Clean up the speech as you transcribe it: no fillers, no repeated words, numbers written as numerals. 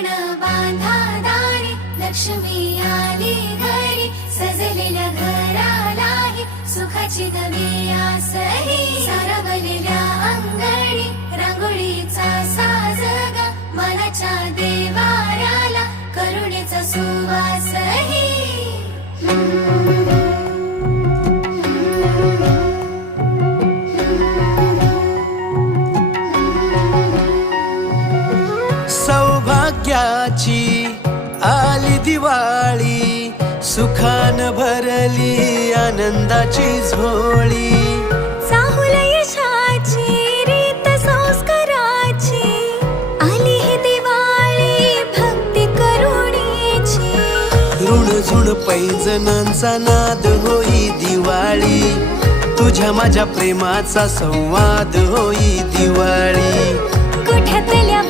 तोरण बांधा दारी, लक्ष्मी आली घरी, सजलेल्या घरालाही सुखाची गमी आसही. सारवलेल्या अंगणी रांगोळीचा साज ग, मनाच्या देवाऱ्याला करुणेचा सुवासही. सौभाग्याची आली दिवाळी, सुखान भरली आनंदाची झोळी. चाहुल यशाची रीत संस्काराची, आली ही दिवाळी भक्ती करुणेची. ऋणझुण पैंजणांचा नाद होई दिवाळी, तुझ्या माझ्या प्रेमाचा संवाद होई दिवाळी. गोठ्यातल्या